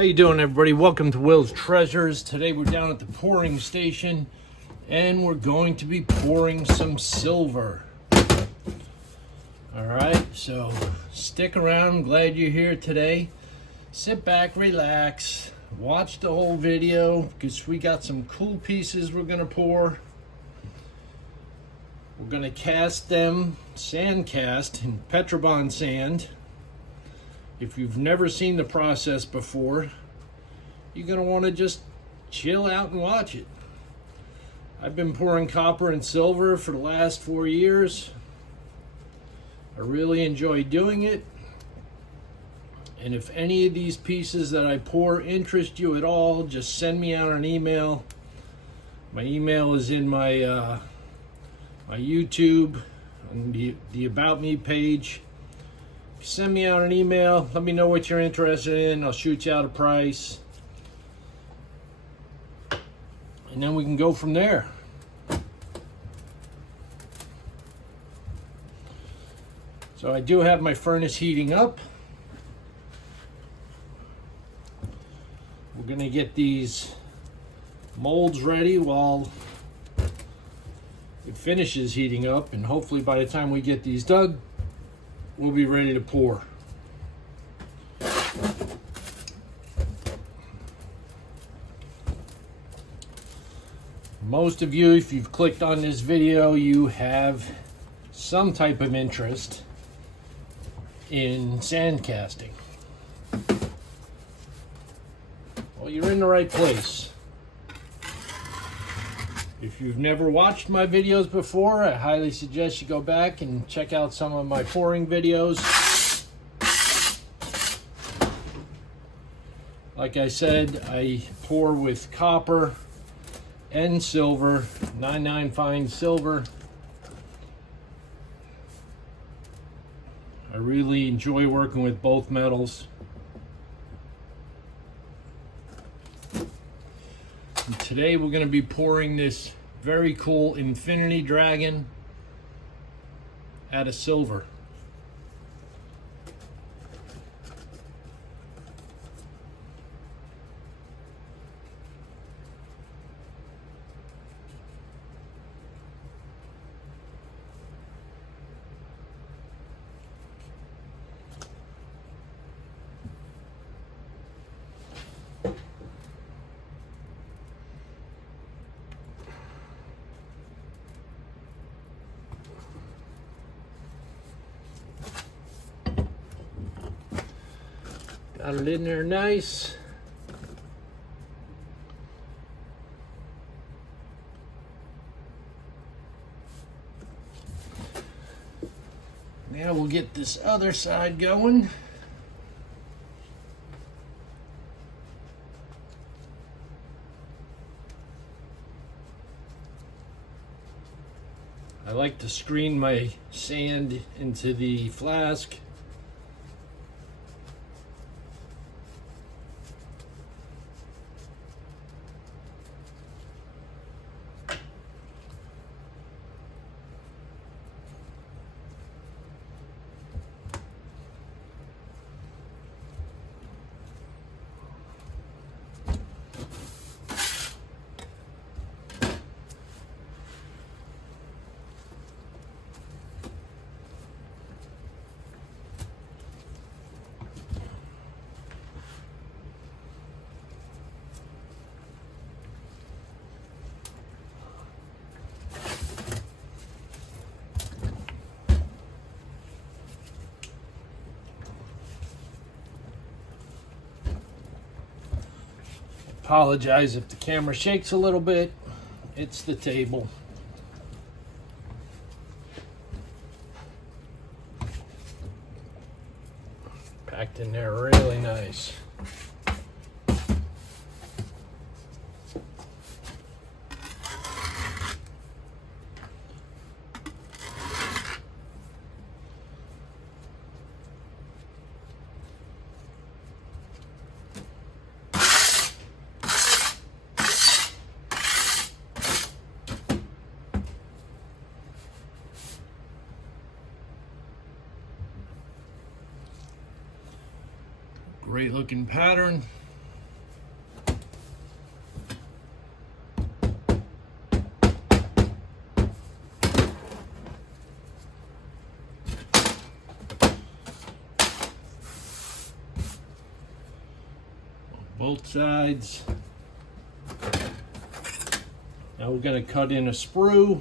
How you doing, everybody? Welcome to Will's Treasures. Today we're down at the pouring station and we're going to be pouring some silver. Alright, so stick around. I'm glad you're here today. Sit back, relax, watch the whole video because we got some cool pieces we're going to pour. We're going to cast them, sand cast in Petrobond sand. If you've never seen the process before, you're going to want to just chill out and watch it. I've been pouring copper and silver for the last 4 years. I really enjoy doing it. And if any of these pieces that I pour interest you at all, just send me out an email. My email is in my my YouTube on the About Me page. Send me out an email. Let me know what you're interested in. I'll shoot you out a price. And then we can go from there. So I do have my furnace heating up. We're going to get these molds ready while it finishes heating up. And hopefully by the time we get these done, we'll be ready to pour. Most of you, if you've clicked on this video, you have some type of interest in sand casting. Well, you're in the right place. If you've never watched my videos before, I highly suggest you go back and check out some of my pouring videos. Like I said, I pour with copper and silver, 99 fine silver. I really enjoy working with both metals. And today we're going to be pouring this very cool Infinity Dragon out of silver. Got it in there nice. Now we'll get this other side going. I like to screen my sand into the flask. Apologize if the camera shakes a little bit. It's the table. Packed in there really nice. Great looking pattern. both sides. Now we're going to cut in a sprue.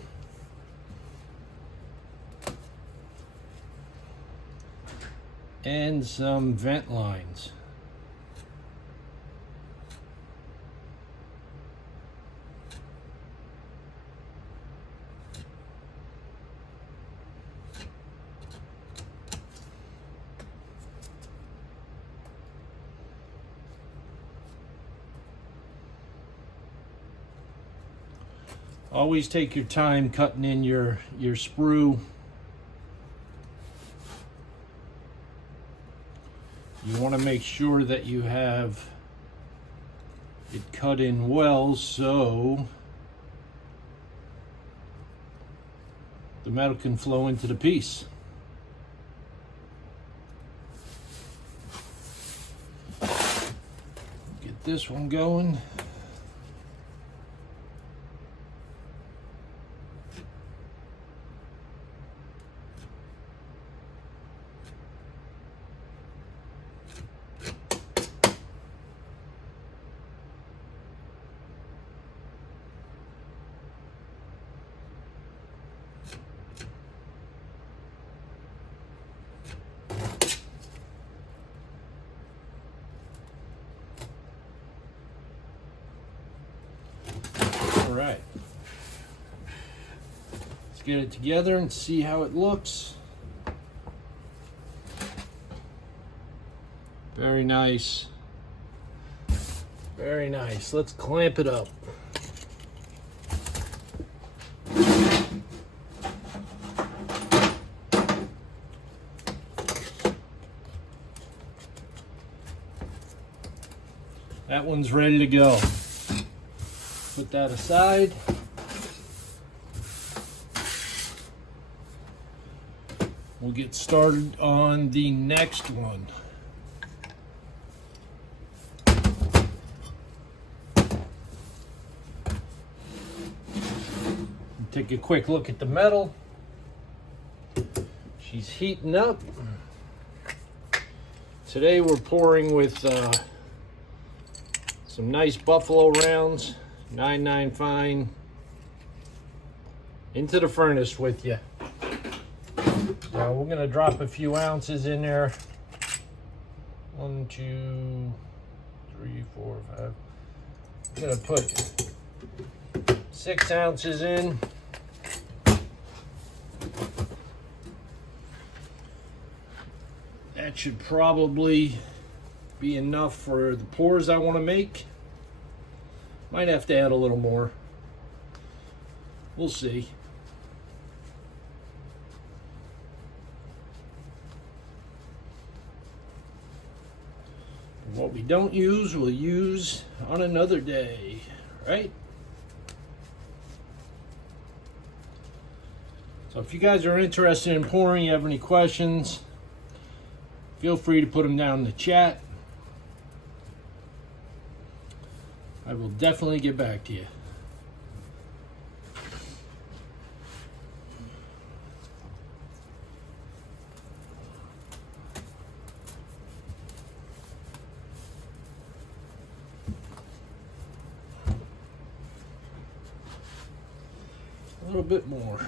And some vent lines. Always take your time cutting in your sprue. You want to make sure that you have it cut in well so the metal can flow into the piece. Get this one going. All right, let's get it together and see how it looks. Very nice. Very nice. Let's clamp it up. That one's ready to go. Put that aside. We'll get started on the next one. Take a quick look at the metal. She's heating up. Today we're pouring with some nice buffalo rounds. 9/9 fine into the furnace with you. Now we're going to drop a few ounces in there. 1, 2, 3, 4, 5. I'm going to put 6 ounces in. That should probably be enough for the pours I want to make. Might have to add a little more. We'll see. What we don't use, we'll use on another day, right? So if you guys are interested in pouring, you have any questions, feel free to put them down in the chat. I will definitely get back to you. A little bit more.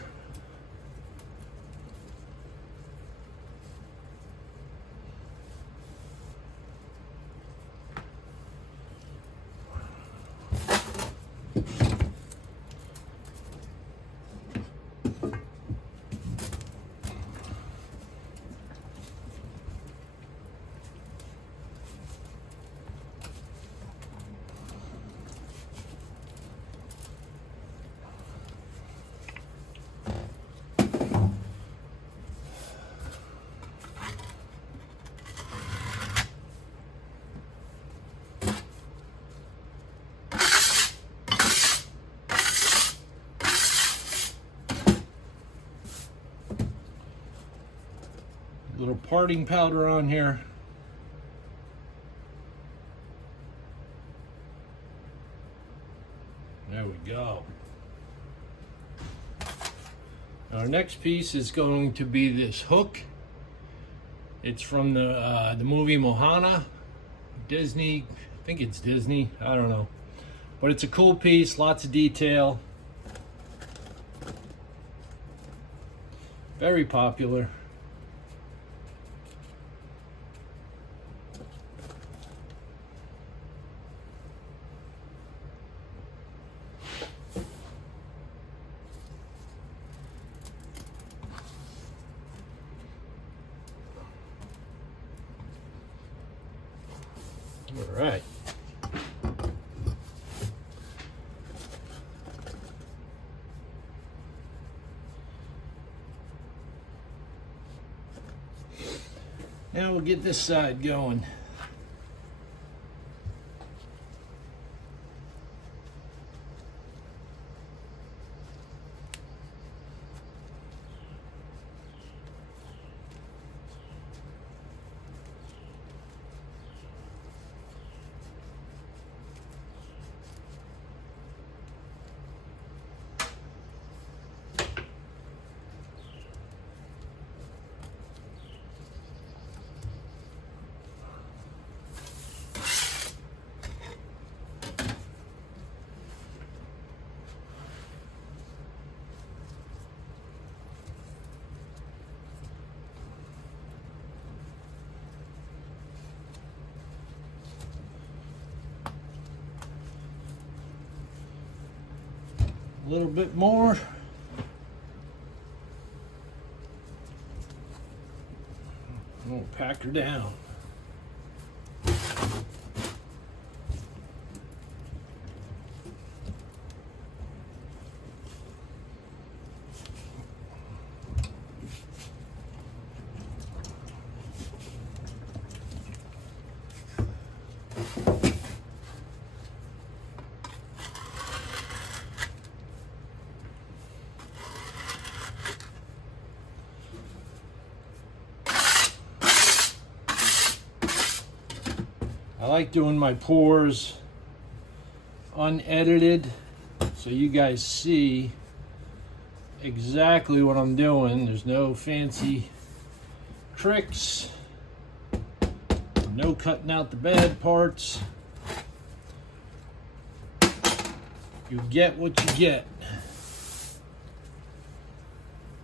Little parting powder on here. There we go. Our next piece is going to be this hook. It's from the movie Moana, Disney I think it's Disney. I don't know. But it's a cool piece, lots of detail. Very popular. All right. Now we'll get this side going. A little bit more. We'll pack her down. I like doing my pours unedited so you guys see exactly what I'm doing. There's no fancy tricks, no cutting out the bad parts. You get what you get.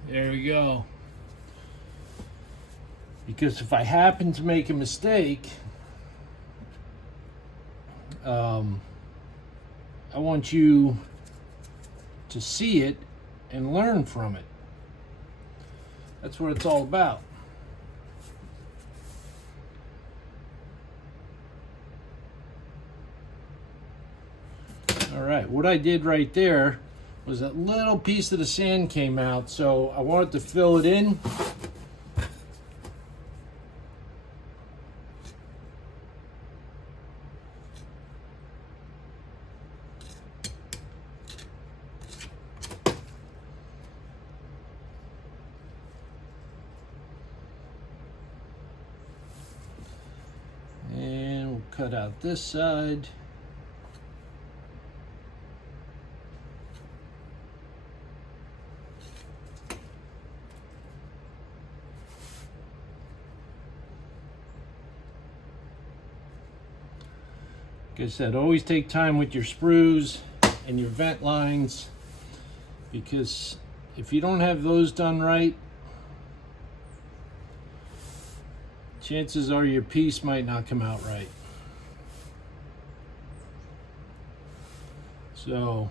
There we go. Because if I happen to make a mistake, I want you to see it and learn from it. That's what it's all about. All right, what I did right there was that little piece of the sand came out, so I wanted to fill it in. And we'll cut out this side. Like I said, always take time with your sprues and your vent lines, because if you don't have those done right, chances are your piece might not come out right. So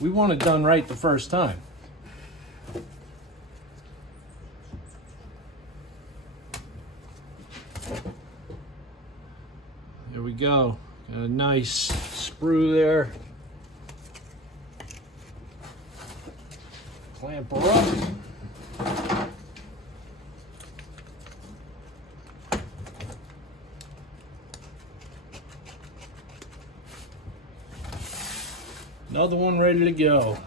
we want it done right the first time. There we go. Got a nice sprue there. Clamp her up. Another one ready to go.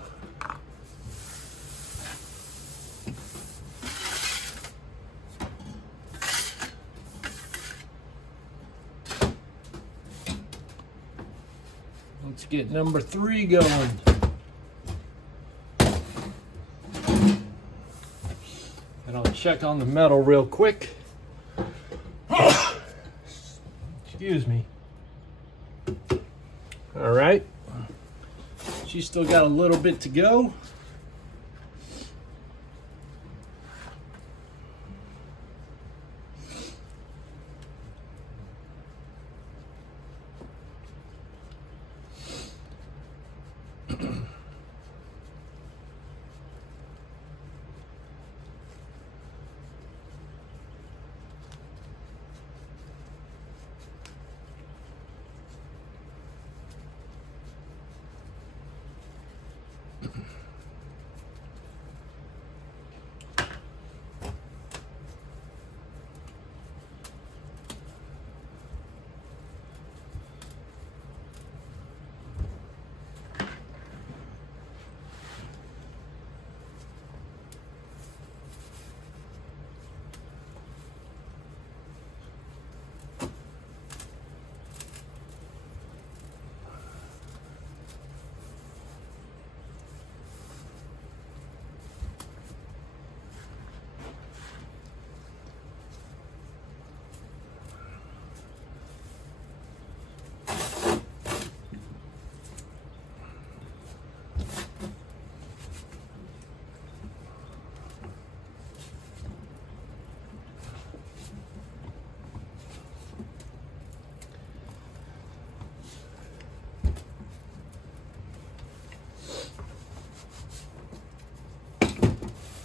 Let's get number 3 going. And I'll check on the metal real quick. Excuse me. All right. She's still got a little bit to go.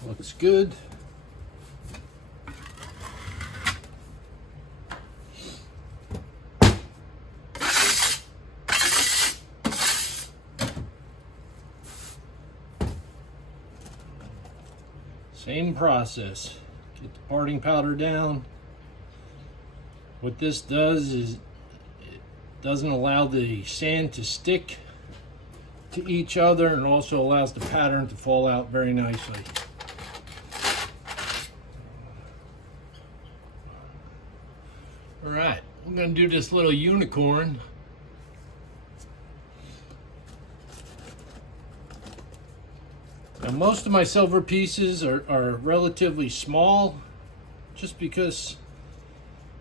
Looks good. Same process. Get the parting powder down. What this does is it doesn't allow the sand to stick to each other, and also allows the pattern to fall out very nicely. All right, we're going to do this little unicorn. Now, most of my silver pieces are relatively small, just because,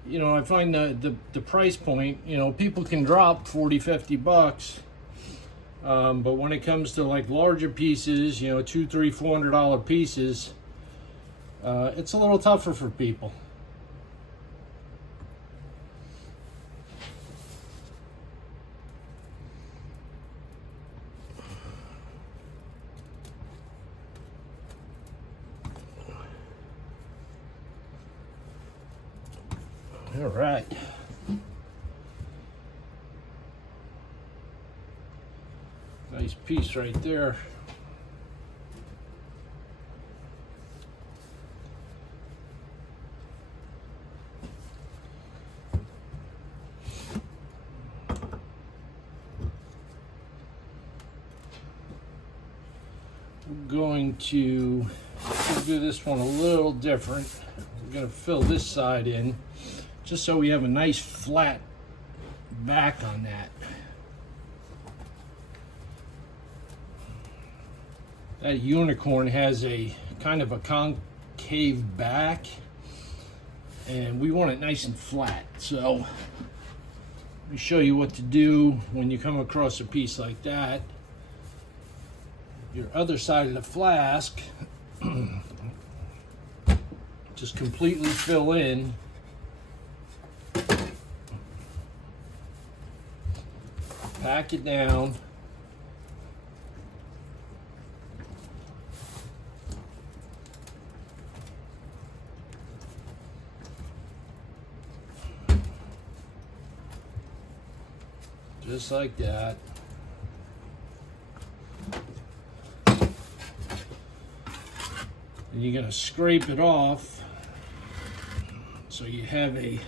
you know, I find the price point, you know, people can drop 40, 50 bucks. But when it comes to like larger pieces, you know, $200, $300, $400 pieces, it's a little tougher for people. All right. Nice piece right there. We're going to do this one a little different. We're going to fill this side in, just so we have a nice flat back on that. That unicorn has a kind of a concave back, and we want it nice and flat. So let me show you what to do when you come across a piece like that. Your other side of the flask, just completely fill in. Pack it down. Just like that. And you're going to scrape it off so you have a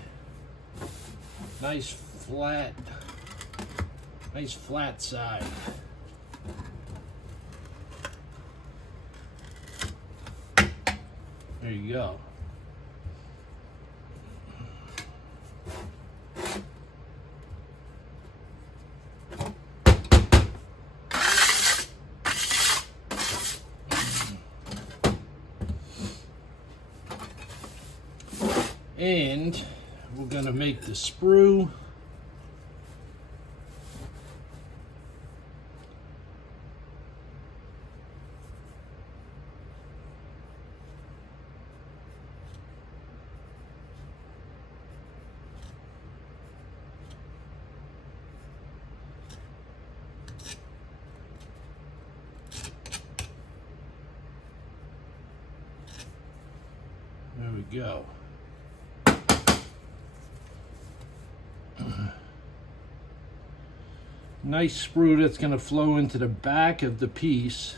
nice flat side. There you go. And we're going to make the sprue go. Nice sprue that's going to flow into the back of the piece.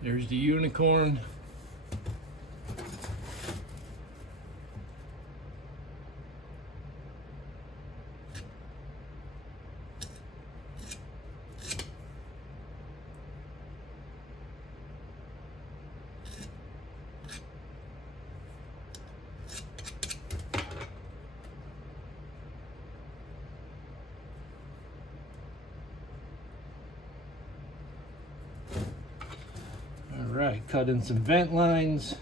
There's the unicorn. Alright, cut in some vent lines.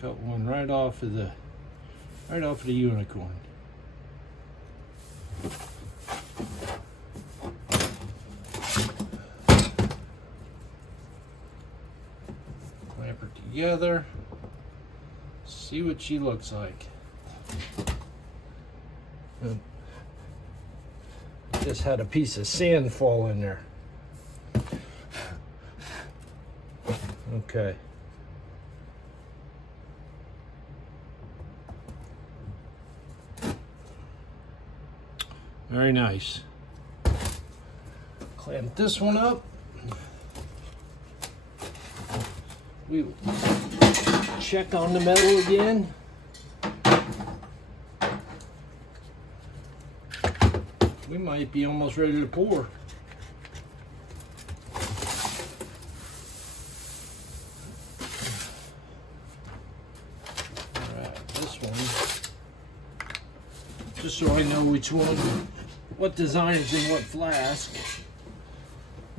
Cut one right off of the unicorn. Clamp her together. See what she looks like. Just had a piece of sand fall in there. Okay. Very nice. Clamp this one up. We will check on the metal again. We might be almost ready to pour. Alright, this one. Just so I know which one, what design is in what flask.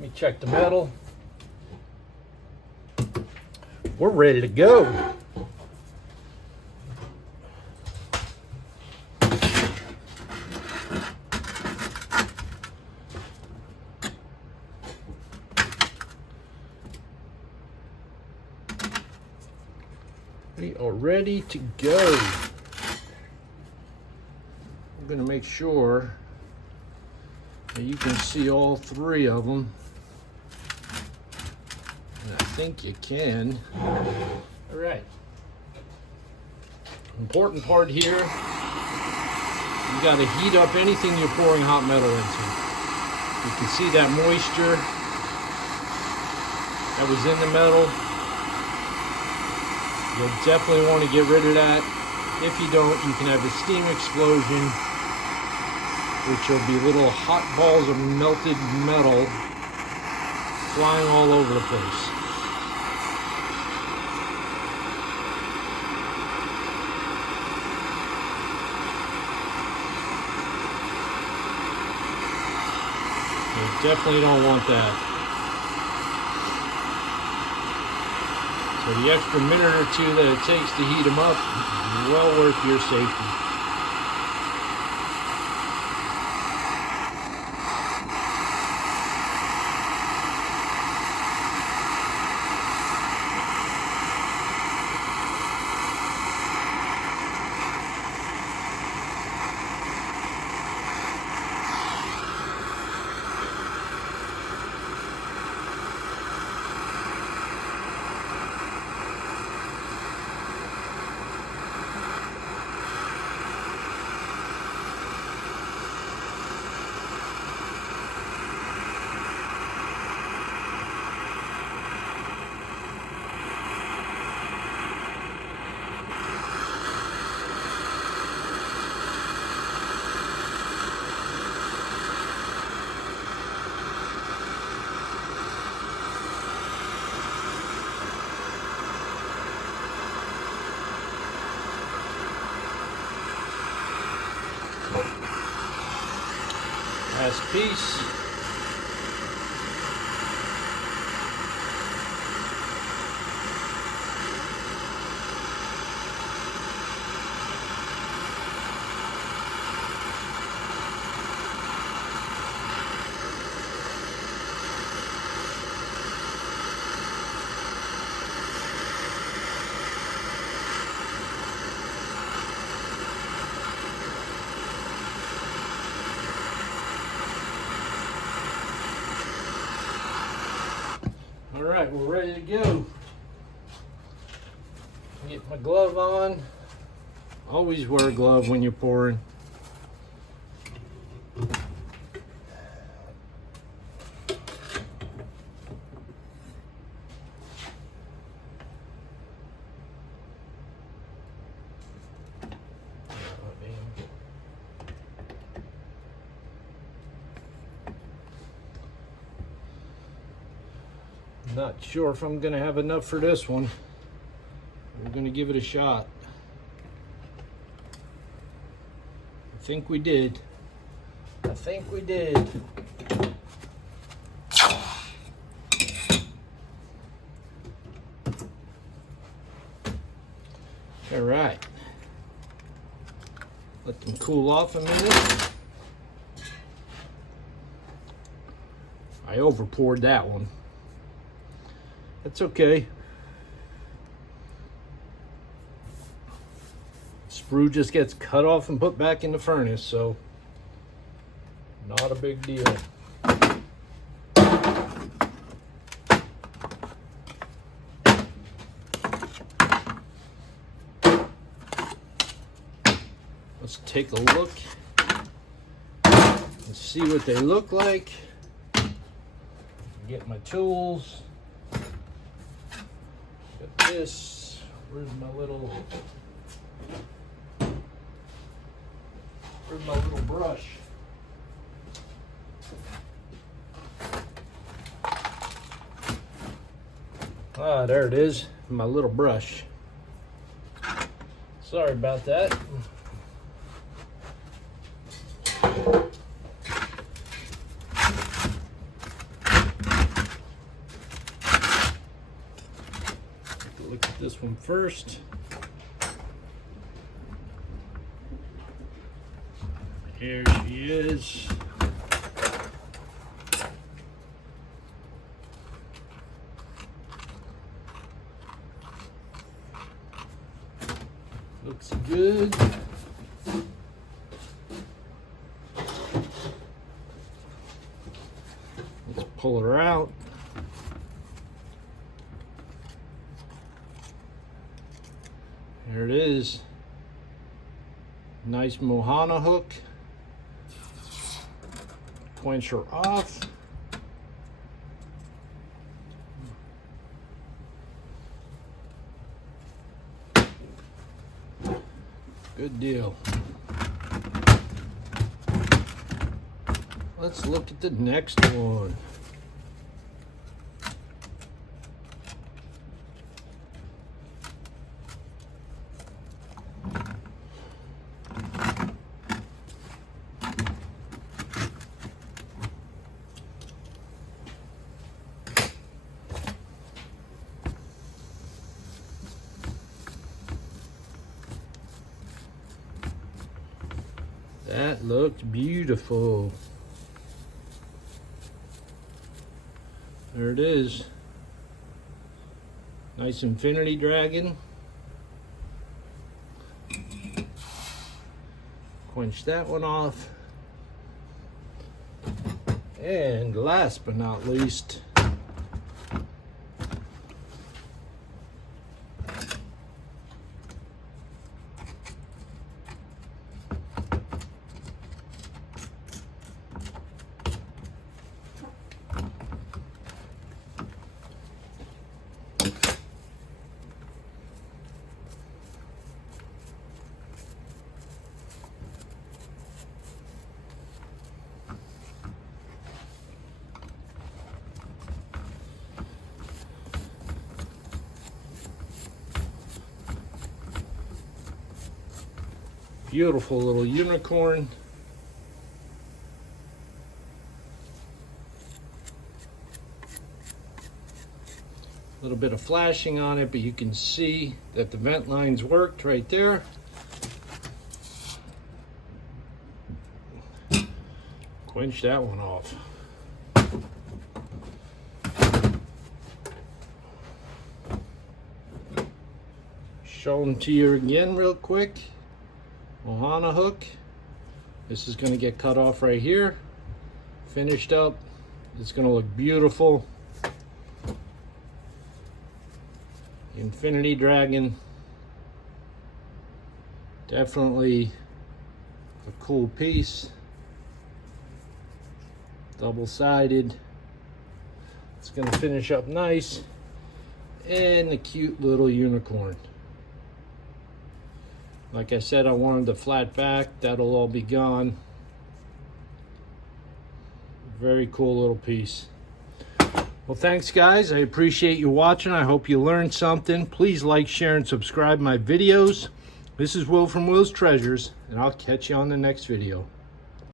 Let me check the metal. We're ready to go. We are ready to go. I'm going to make sure that you can see all three of them. And I think you can. All right. Important part here, you got to heat up anything you're pouring hot metal into. You can see that moisture that was in the metal. You'll definitely want to get rid of that. If you don't, you can have a steam explosion, which will be little hot balls of melted metal flying all over the place. You definitely don't want that. So the extra minute or two that it takes to heat them up is well worth your safety. Last piece. right, we're ready to go. Get my glove on. Always wear a glove when you're pouring. Not sure if I'm gonna have enough for this one. We're gonna give it a shot. I think we did. All right. Let them cool off a minute. I over poured that one. That's okay. Sprue just gets cut off and put back in the furnace, so not a big deal. Let's take a look and see what they look like. Get my tools. Got this. Where's my little brush? Ah, there it is, my little brush. Sorry about that. Look at this one first. Here she is. Looks good. Let's pull her out. Here it is. Nice Moana hook. Quench her off. Good deal. Let's look at the next one. That looks beautiful. There it is. Nice infinity dragon. Quench that one off. And last but not least, beautiful little unicorn. A little bit of flashing on it, but you can see that the vent lines worked right there. Quench that one off. Show them to you again real quick. Moana hook. This is going to get cut off right here. Finished up. It's going to look beautiful. Infinity Dragon. Definitely a cool piece. Double-sided. It's going to finish up nice. And a cute little unicorn. Like I said, I wanted the flat back. That'll all be gone. Very cool little piece. Well, thanks guys. I appreciate you watching. I hope you learned something. Please like, share, and subscribe my videos. This is Will from Will's Treasures, and I'll catch you on the next video.